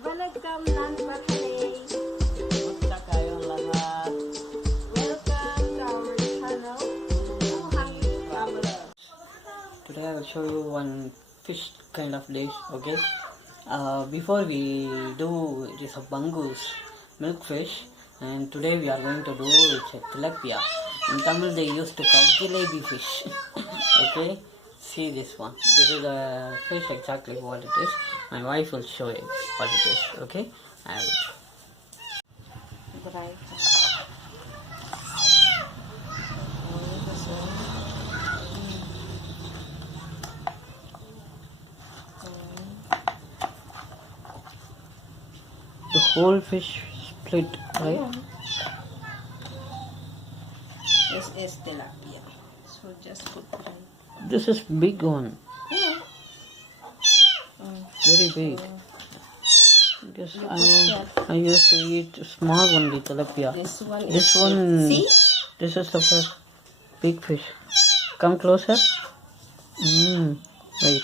Welcome Nanpatay. Kumusta kayong lahat? Welcome to our channel, Twohungry Traveler. Today I will show you one fish kind of dish, okay? Before we do, it is a bangus milk fish, and today we are going to do it's a tilapia. In Tamil they used to call jalebi fish. Okay? See this one. This is a fish exactly what it is. My wife will show you what it is, okay? I will. The whole fish split, right? Yeah. This is tilapia. So just put right. This is big one. Yeah. Very big. Because I used to eat small only tilapia. This one is This one, see? this is the first big fish. Come closer. Wait.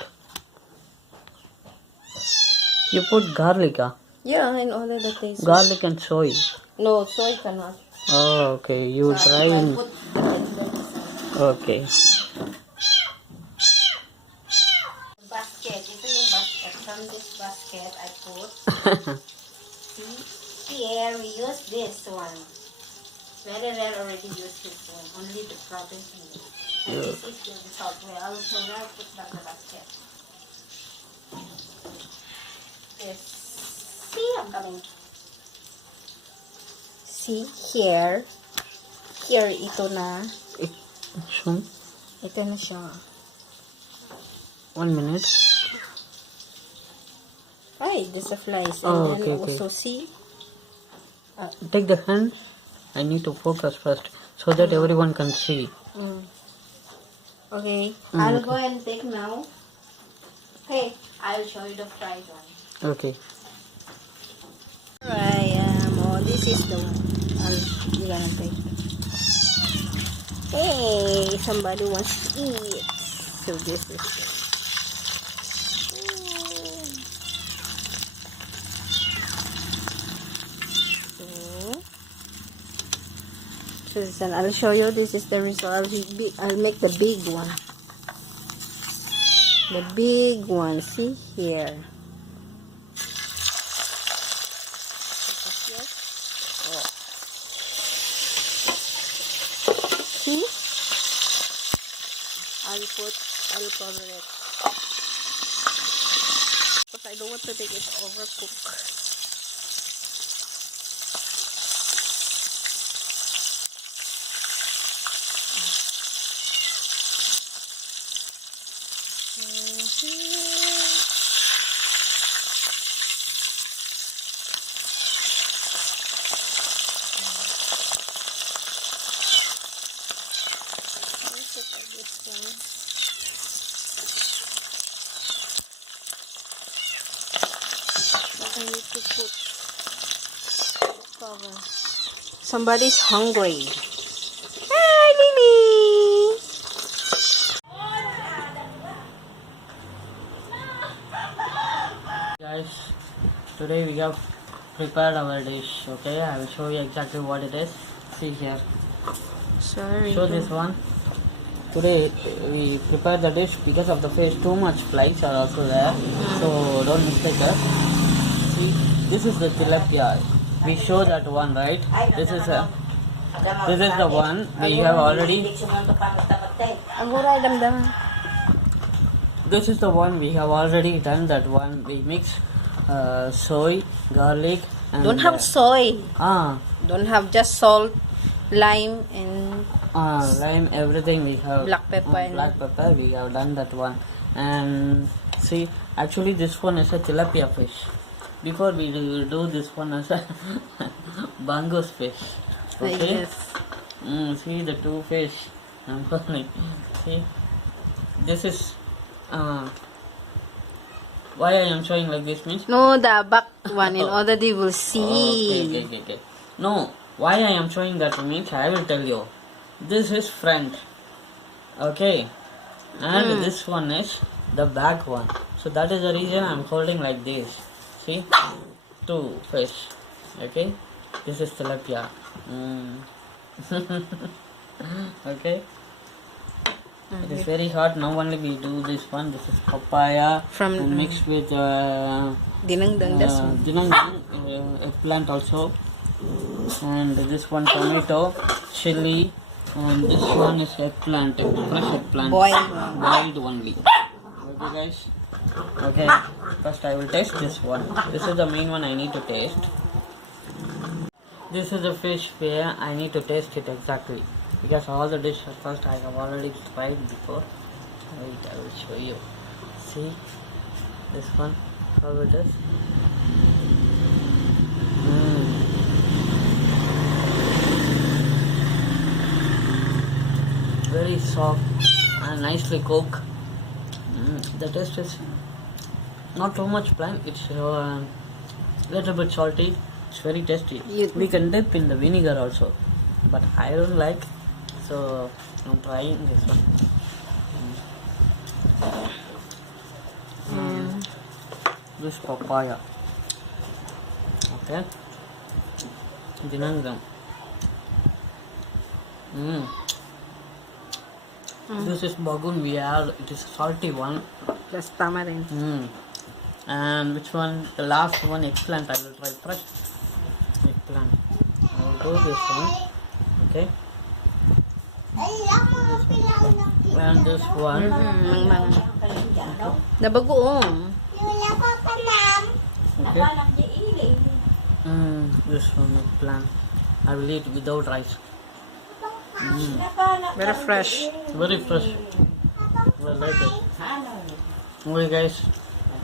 You put garlic, Yeah, in order to taste. garlic and soy. No, soy cannot. Oh, okay. You try I and put the inside. okay. Basket. Ito yung basket. From this basket, I put. See? Here, we use this one. Very rare already use this one. Only the province here. And this is the salt well. So now I put back the basket. This. See, I'm coming. See, here. Here, ito na. Soon. Ito na siya. 1 minute. Ay, this is flies. Oh, And okay, then okay. also see. Take the hand. I need to focus first so that everyone can see. Okay, I'll go and take now. Okay, I'll show you the fried one. Okay. Alright, this is the one. You're gonna take. Hey, somebody wants to eat. So this is it. So, I'll show you. This is the result. I'll make the big one. The big one. See here. See? I'll cover it. Because I don't want to take it overcooked. I need to put cover. Somebody's hungry. Hi, Lily. Guys, today we have prepared our dish. Okay, I will show you exactly what it is. See here. Sorry. Show this one. Today we prepared the dish because of the fish. Too much flies are also there, so don't mistake us. See, this is the tilapia. We show that one, right? This is the one we have already. This is the one we have already done. That one we mix soy, garlic, and Don't have soy. ah. Don't have just salt, lime, and Lime, everything we have. Black pepper and- Black pepper, we have done that one. And see, actually this one is a tilapia fish. Before we do this one as a bangus fish. Okay? Yes. See the two fish. I'm calling. See, this is why I am showing like this means. No, the back one in order they will see. Okay. No, why I am showing that means I will tell you. This is front, okay, and this one is the back one. So that is the reason I am holding like this. See, two fish. Okay, this is tilapia. Okay, it is very hot. Now only we do this one. This is papaya and mixed with Dinengdeng, that's one. dinengdeng, eggplant also, and this one tomato, chilli, and this one is eggplant, fresh eggplant, boiled only. Okay, guys. Okay, first I will taste this one. This is the main one I need to taste. This is the fish where I need to taste it exactly, because all the dish at first I have already tried before. Wait, I will show you. See this one, how it is. Very soft and nicely cooked. The taste is not too much bland. It's little bit salty. It's very tasty. We can dip in the vinegar also, but I don't like, so I'm trying this one. This papaya. Okay. Dinenggdeng. This is bagoong. It is a salty one. That's tamarind. And which one? The last one, eggplant. I will try fresh eggplant. I will do this one. Okay. And this one. Na bagoong. Okay. This one eggplant. I will eat without rice. Very fresh. Very fresh. I like it. Okay, guys.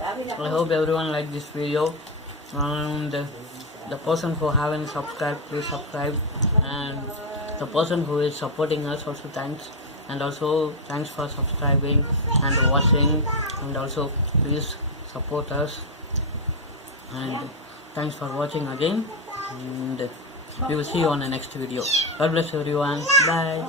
I hope everyone liked this video, and the person who haven't subscribed, please subscribe, and the person who is supporting us also thanks, and also thanks for subscribing and watching, and also please support us, and thanks for watching again, and we will see you on the next video. God bless everyone. Bye.